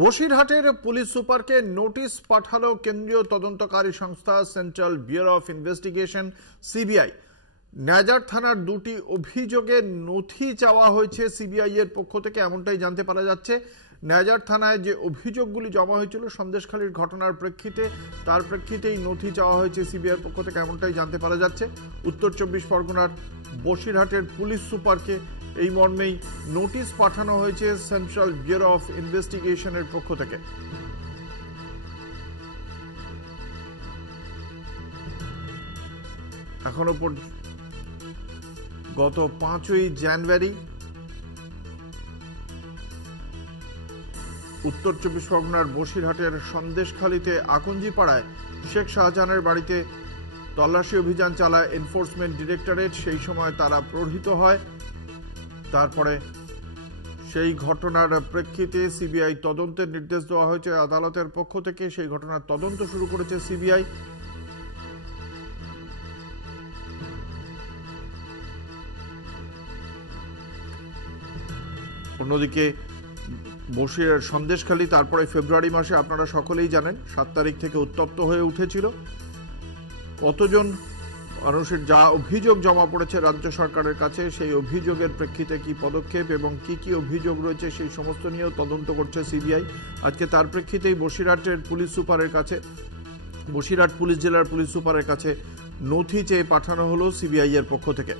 বসিরহাটের police সুপারকে notice পাঠালো কেন্দ্রীয় তদন্তকারী সংস্থা central bureau of investigation CBI. নাজার থানার দুটি অভিযোগে নথি চাওয়া হয়েছে সিবিআই এর পক্ষ থেকে, এমনটাই জানতে পারা যাচ্ছে। নাজার থানায় যে অভিযোগগুলি জমা হয়েছিল সন্দেশখালীর ঘটনার প্রেক্ষিতে, তার প্রেক্ষিতেই নথি চাওয়া হয়েছে সিবিআই এর পক্ষ থেকে, এমনটাই জানতে পারা যাচ্ছে। উত্তর 24 পরগনার বসিরহাটের পুলিশ সুপারকে এই মর্মেই নোটিশ পাঠানো হয়েছে সেন্ট্রাল ব্যুরো অফ ইনভেস্টিগেশনের পক্ষ থেকে। এখনো গত 5ই জানুয়ারি উত্তর 24 পরগনার বসিরহাটের সন্দেশখালীতে আকঞ্জিপাড়ায় শেখ শাহজাহানের বাড়িতে তল্লাশি অভিযান চালায় এনফোর্সমেন্ট ডিরেক্টরেট। সেই সময় তারা প্রহৃত হয়। তারপরে সেই ঘটনার প্রেক্ষিতে সিবিআই তদন্তের নির্দেশ দেওয়া হয়েছে আদালতের পক্ষ থেকে। সেই ঘটনার তদন্ত শুরু করেছে সিবিআই। অন্যদিকে বসিরহাট সন্দেশখালী তারপরে ফেব্রুয়ারি মাসে আপনারা সকলেই জানেন 7 তারিখ থেকে উত্তপ্ত হয়ে উঠেছিল। কতজন মানুষের যা অভিযোগ জমা পড়েছে রাজ্য সরকারের কাছে, সেই অভিযোগের প্রেক্ষিতে কি পদক্ষেপ এবং কি অভিযোগ রয়েছে সেই সমস্ত নিয়েও তদন্ত করছে সিবিআই। আজকে তার প্রেক্ষিতেই বসিরহাটের পুলিশ সুপারের কাছে, বসিরহাট পুলিশ জেলার পুলিশ সুপারের কাছে নথি চেয়ে পাঠানো হলো সিবিআই এর পক্ষ থেকে।